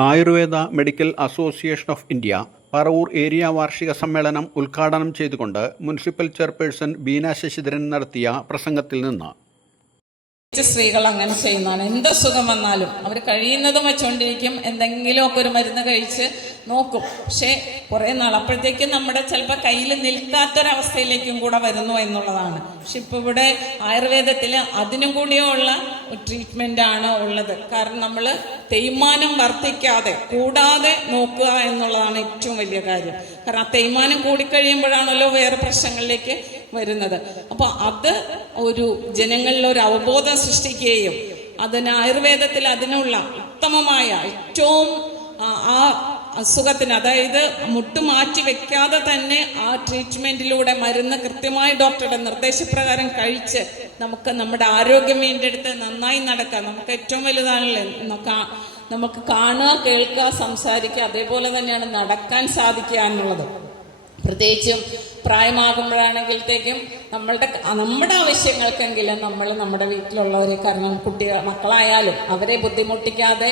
Ayurveda medical association of India Paravur area വാർഷിക സമ്മേളനം ഉദ്ഘാടനം ചെയ്തുകൊണ്ട് മുനിസിപ്പൽ ചെയർപേഴ്സൺ ബീന ശശിധരൻ നടത്തിയ പ്രസംഗത്തിൽ നിന്ന് സ്ത്രീകൾ അങ്ങനെ ചെയ്യുന്നതാണ്. എന്ത് അസുഖം വന്നാലും അവർ കഴിയുന്നതും വെച്ചുകൊണ്ടിരിക്കും, എന്തെങ്കിലുമൊക്കെ ഒരു മരുന്ന് കഴിച്ച് നോക്കും. പക്ഷേ കുറേ നാൾ അപ്പോഴത്തേക്കും നമ്മുടെ ചിലപ്പോൾ കയ്യിൽ നിൽക്കാത്തൊരവസ്ഥയിലേക്കും കൂടെ വരുന്നു എന്നുള്ളതാണ്. പക്ഷെ ഇപ്പോൾ ഇവിടെ ആയുർവേദത്തിൽ അതിനും കൂടിയുള്ള ട്രീറ്റ്മെൻ്റ് ആണ് ഉള്ളത്. കാരണം നമ്മൾ തേയ്മാനം വർദ്ധിക്കാതെ കൂടാതെ നോക്കുക എന്നുള്ളതാണ് ഏറ്റവും വലിയ കാര്യം. കാരണം ആ തേയ്മാനം കൂടിക്കഴിയുമ്പോഴാണല്ലോ വേറെ പ്രശ്നങ്ങളിലേക്ക് വരുന്നത്. അപ്പോൾ അത് ഒരു ജനങ്ങളിൽ ഒരു അവബോധം സൃഷ്ടിക്കുകയും അതിന് ആയുർവേദത്തിൽ അതിനുള്ള ഉത്തമമായ ഏറ്റവും ആ അസുഖത്തിന്, അതായത് മുട്ടുമാറ്റി വെക്കാതെ തന്നെ ആ ട്രീറ്റ്മെന്റിലൂടെ മരുന്ന് കൃത്യമായി ഡോക്ടറുടെ നിർദ്ദേശപ്രകാരം കഴിച്ച് നമുക്ക് നമ്മുടെ ആരോഗ്യം വീണ്ടെടുത്ത് നന്നായി നടക്കാം. നമുക്ക് ഏറ്റവും വലുതാണല്ലേ നമുക്ക് കാണുക, കേൾക്കുക, സംസാരിക്കുക, അതേപോലെ തന്നെയാണ് നടക്കാൻ സാധിക്കുക എന്നുള്ളത്. പ്രത്യേകിച്ചും പ്രായമാകുമ്പോഴാണെങ്കിലത്തേക്കും നമ്മുടെ ആവശ്യങ്ങൾക്കെങ്കിലും നമ്മൾ നമ്മുടെ വീട്ടിലുള്ളവരെ, കാരണം മക്കളായാലും അവരെ ബുദ്ധിമുട്ടിക്കാതെ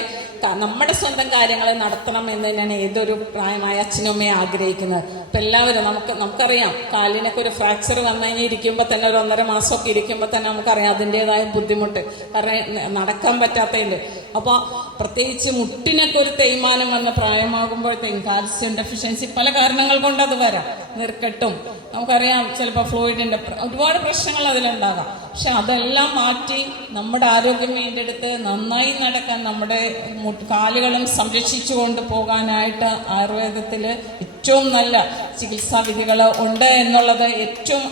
നമ്മുടെ സ്വന്തം കാര്യങ്ങൾ നടത്തണം എന്ന് തന്നെയാണ് ഏതൊരു പ്രായമായ അച്ഛനും അമ്മയും ആഗ്രഹിക്കുന്നത്. ഇപ്പം എല്ലാവരും നമുക്കറിയാം, കാലിനൊക്കെ ഒരു ഫ്രാക്ചർ വന്നു കഴിഞ്ഞാൽ ഇരിക്കുമ്പോൾ തന്നെ ഒരു 1.5 മാസമൊക്കെ ഇരിക്കുമ്പോൾ തന്നെ നമുക്കറിയാം അതിൻ്റെതായ ബുദ്ധിമുട്ട്, കാരണം നടക്കാൻ പറ്റാത്തതിൻ്റെ. അപ്പോൾ പ്രത്യേകിച്ച് മുട്ടിനൊക്കെ ഒരു തേയ്മാനം വന്ന പ്രായമാകുമ്പോഴത്തേക്കും കാൽസ്യം ഡെഫിഷ്യൻസി പല കാരണങ്ങൾ കൊണ്ട് അത് വരാം. നീർക്കെട്ടും നമുക്കറിയാം, ചിലപ്പോൾ ഫ്ലൂയിഡിൻ്റെ ഒരുപാട് പ്രശ്നങ്ങൾ അതിലുണ്ടാകാം. പക്ഷെ അതെല്ലാം മാറ്റി നമ്മുടെ ആരോഗ്യം വീണ്ടെടുത്ത് നന്നായി നടക്കാൻ, നമ്മുടെ കാലുകളും സംരക്ഷിച്ചു കൊണ്ട് പോകാനായിട്ട് ആയുർവേദത്തിൽ ഏറ്റവും നല്ല ചികിത്സാ വിധികൾ ഉണ്ട് എന്നുള്ളത് ഏറ്റവും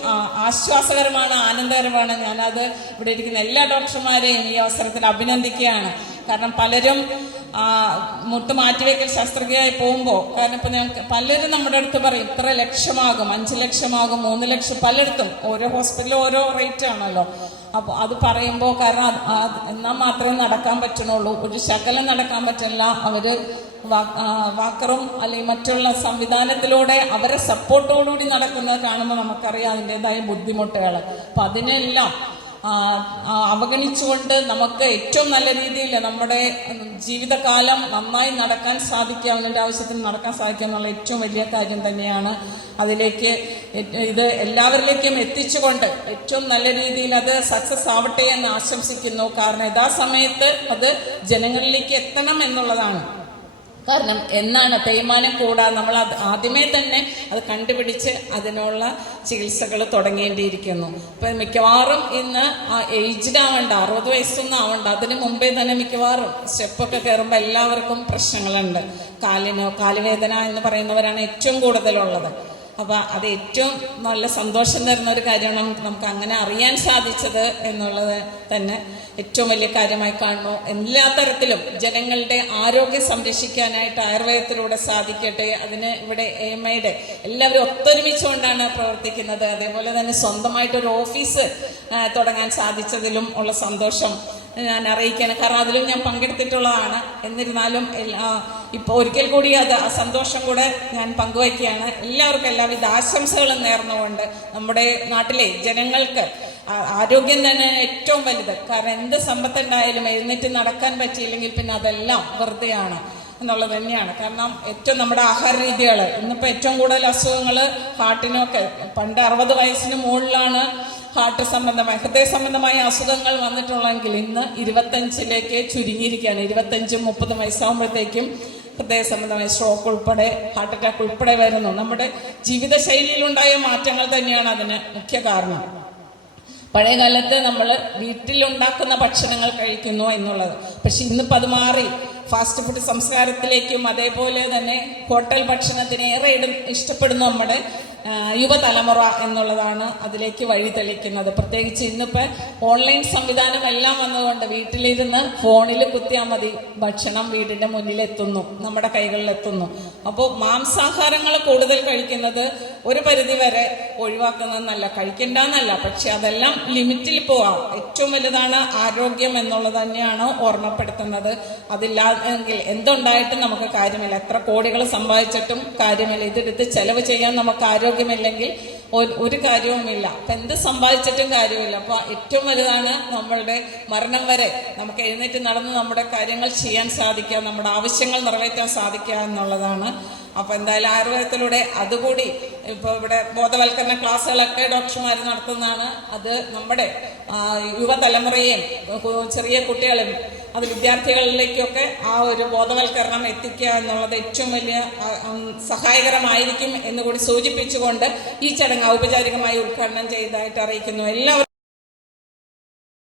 ആശ്വാസകരമാണ്, ആനന്ദകരമാണ്. ഞാനത് ഇവിടെ ഇരിക്കുന്ന എല്ലാ ഡോക്ടർമാരെയും ഈ അവസരത്തിൽ അഭിനന്ദിക്കുകയാണ്. കാരണം പലരും മുട്ട് മാറ്റിവെക്കൽ ശസ്ത്രക്രിയയായി പോകുമ്പോൾ, കാരണം ഇപ്പം ഞങ്ങൾക്ക് പലരും നമ്മുടെ അടുത്ത് പറയും ഇത്ര ലക്ഷമാകും, 5 ലക്ഷമാകും, 3 ലക്ഷം, പലയിടത്തും ഓരോ ഹോസ്പിറ്റലും ഓരോ റേറ്റ് ആണല്ലോ. അപ്പോൾ അത് പറയുമ്പോൾ, കാരണം എന്നാൽ മാത്രമേ നടക്കാൻ പറ്റണുള്ളൂ, ഒരു ശകലം നടക്കാൻ പറ്റില്ല. അവർ വാക്കറും അല്ലെങ്കിൽ മറ്റുള്ള സംവിധാനത്തിലൂടെ അവരെ സപ്പോർട്ടോടുകൂടി നടക്കുന്നത് കാണുമ്പോൾ നമുക്കറിയാം അതിൻ്റെതായ ബുദ്ധിമുട്ടുകൾ. അപ്പം അതിനെല്ലാം അവഗണിച്ചുകൊണ്ട് നമുക്ക് ഏറ്റവും നല്ല രീതിയിൽ നമ്മുടെ ജീവിതകാലം നന്നായി നടക്കാൻ സാധിക്കുക, അവൻ്റെ ആവശ്യത്തിന് നടക്കാൻ സാധിക്കുക എന്നുള്ള ഏറ്റവും വലിയ കാര്യം തന്നെയാണ്. അതിലേക്ക് ഇത് എല്ലാവരിലേക്കും എത്തിച്ചുകൊണ്ട് ഏറ്റവും നല്ല രീതിയിൽ അത് സക്സസ് ആവട്ടെ എന്ന് ആശംസിക്കുന്നു. കാരണം യഥാസമയത്ത് അത് ജനങ്ങളിലേക്ക് എത്തണം എന്നുള്ളതാണ്. കാരണം എന്നാണ് തേയ്മാനം കൂടാതെ നമ്മൾ ആദ്യമേ തന്നെ അത് കണ്ടുപിടിച്ച് അതിനുള്ള ചികിത്സകൾ തുടങ്ങേണ്ടിയിരിക്കുന്നു. ഇപ്പം മിക്കവാറും ഇന്ന് ഏജ്ഡ് ആവണ്ട, 60 വയസ്സൊന്നും ആവണ്ട, അതിന് മുമ്പേ തന്നെ മിക്കവാറും സ്റ്റെപ്പൊക്കെ കയറുമ്പോൾ എല്ലാവർക്കും പ്രശ്നങ്ങളുണ്ട്. കാലുവേദന എന്ന് പറയുന്നവരാണ് ഏറ്റവും കൂടുതലുള്ളത്. അപ്പോൾ അത് ഏറ്റവും നല്ല സന്തോഷം തരുന്ന ഒരു കാര്യമാണ് നമുക്ക് അങ്ങനെ അറിയാൻ സാധിച്ചത് എന്നുള്ളത് തന്നെ ഏറ്റവും വലിയ കാര്യമായി കാണുന്നു. എല്ലാ തരത്തിലും ജനങ്ങളുടെ ആരോഗ്യം സംരക്ഷിക്കാനായിട്ട് ആയുർവേദത്തിലൂടെ സാധിക്കട്ടെ. അതിന് ഇവിടെ AMIയുടെ എല്ലാവരും ഒത്തൊരുമിച്ചുകൊണ്ടാണ് പ്രവർത്തിക്കുന്നത്. അതേപോലെ തന്നെ സ്വന്തമായിട്ടൊരു ഓഫീസ് തുടങ്ങാൻ സാധിച്ചതിലും ഉള്ള സന്തോഷം ഞാൻ അറിയിക്കുകയാണ്. കാരണം അതിലും ഞാൻ പങ്കെടുത്തിട്ടുള്ളതാണ്. എന്നിരുന്നാലും ഇപ്പോൾ ഒരിക്കൽ കൂടി ആ സന്തോഷം കൂടെ ഞാൻ പങ്കുവയ്ക്കുകയാണ്. എല്ലാവർക്കും എല്ലാവിധ ആശംസകളും നേർന്നുകൊണ്ട് നമ്മുടെ നാട്ടിലെ ജനങ്ങൾക്ക് ആരോഗ്യം തന്നെ ഏറ്റവും വലുത്. കാരണം എന്ത് സമ്പത്തുണ്ടായാലും എഴുന്നേറ്റ് നടക്കാൻ പറ്റിയില്ലെങ്കിൽ പിന്നെ അതെല്ലാം വെറുതെയാണ് എന്നുള്ളത് തന്നെയാണ്. കാരണം ഏറ്റവും നമ്മുടെ ആഹാര രീതികൾ, ഇന്നിപ്പോൾ ഏറ്റവും കൂടുതൽ അസുഖങ്ങൾ ഹാർട്ടിനൊക്കെ, പണ്ട് 60 വയസ്സിന് മുകളിലാണ് ഹാർട്ട് സംബന്ധമായ ഹൃദയ സംബന്ധമായ അസുഖങ്ങൾ വന്നിട്ടുള്ളെങ്കിൽ ഇന്ന് 25ലേക്ക് ചുരുങ്ങിയിരിക്കുകയാണ്. 25-30 വയസ്സാകുമ്പോഴത്തേക്കും ഹൃദയ സംബന്ധമായ സ്ട്രോക്ക് ഉൾപ്പെടെ ഹാർട്ട് അറ്റാക്ക് ഉൾപ്പെടെ വരുന്നു. നമ്മുടെ ജീവിതശൈലിയിലുണ്ടായ മാറ്റങ്ങൾ തന്നെയാണ് അതിന് മുഖ്യ കാരണം. പഴയ കാലത്ത് നമ്മൾ വീട്ടിലുണ്ടാക്കുന്ന ഭക്ഷണങ്ങൾ കഴിക്കുന്നു എന്നുള്ളത്, പക്ഷെ ഇന്നിപ്പോൾ അത് മാറി ഫാസ്റ്റ് ഫുഡ് സംസ്കാരത്തിലേക്കും അതേപോലെ തന്നെ ഹോട്ടൽ ഭക്ഷണത്തിന് ഏറെ ഇഷ്ടപ്പെടുന്നു നമ്മുടെ യുവതലമുറ എന്നുള്ളതാണ് അതിലേക്ക് വഴി തെളിക്കുന്നത്. പ്രത്യേകിച്ച് ഇന്നിപ്പോൾ ഓൺലൈൻ സംവിധാനം എല്ലാം വന്നതുകൊണ്ട് വീട്ടിലിരുന്ന് ഫോണിൽ കുത്തിയാൽ മതി, ഭക്ഷണം വീടിൻ്റെ മുന്നിലെത്തുന്നു, നമ്മുടെ കൈകളിലെത്തുന്നു. അപ്പോൾ മാംസാഹാരങ്ങൾ കൂടുതൽ കഴിക്കുന്നത് ഒരു പരിധി വരെ ഒഴിവാക്കുന്നതെന്നല്ല, കഴിക്കണ്ടെന്നല്ല, പക്ഷെ അതെല്ലാം ലിമിറ്റിൽ പോവാം. ഏറ്റവും വലുതാണ് ആരോഗ്യം എന്നുള്ളത് തന്നെയാണ് ഓർമ്മപ്പെടുത്തുന്നത്. അതില്ലാതെങ്കിൽ എന്തുണ്ടായിട്ടും നമുക്ക് കാര്യമില്ല, എത്ര കോടികൾ സമ്പാദിച്ചിട്ടും കാര്യമില്ല. ഇതെടുത്ത് ചെലവ് ചെയ്യാൻ നമുക്ക് ആരോഗ്യമില്ലെങ്കിൽ ഒരു കാര്യവുമില്ല. അപ്പം എന്ത് സമ്പാദിച്ചിട്ടും കാര്യമില്ല. അപ്പോൾ ഏറ്റവും വലുതാണ് നമ്മളുടെ മരണം വരെ നമുക്ക് എഴുന്നേറ്റ് നടന്ന് നമ്മുടെ കാര്യങ്ങൾ ചെയ്യാൻ സാധിക്കുക, നമ്മുടെ ആവശ്യങ്ങൾ നിറവേറ്റാൻ സാധിക്കുക എന്നുള്ളതാണ്. അപ്പോൾ എന്തായാലും ആയുർവേദത്തിലൂടെ അതുകൂടി ഇപ്പോൾ ഇവിടെ ബോധവൽക്കരണ ക്ലാസ്സുകളൊക്കെ ഡോക്ടർമാർ നടത്തുന്നതാണ്. അത് നമ്മുടെ യുവതലമുറയെയും ചെറിയ കുട്ടികളും അത് വിദ്യാർത്ഥികളിലേക്കൊക്കെ ആ ഒരു ബോധവൽക്കരണം എത്തിക്കുക എന്നുള്ളത് ഏറ്റവും വലിയ സഹായകരമായിരിക്കും എന്നുകൂടി സൂചിപ്പിച്ചുകൊണ്ട് ഈ ചടങ്ങ് ഔപചാരികമായി ഉദ്ഘാടനം ചെയ്തതായിട്ട് അറിയിക്കുന്നു. എല്ലാവരും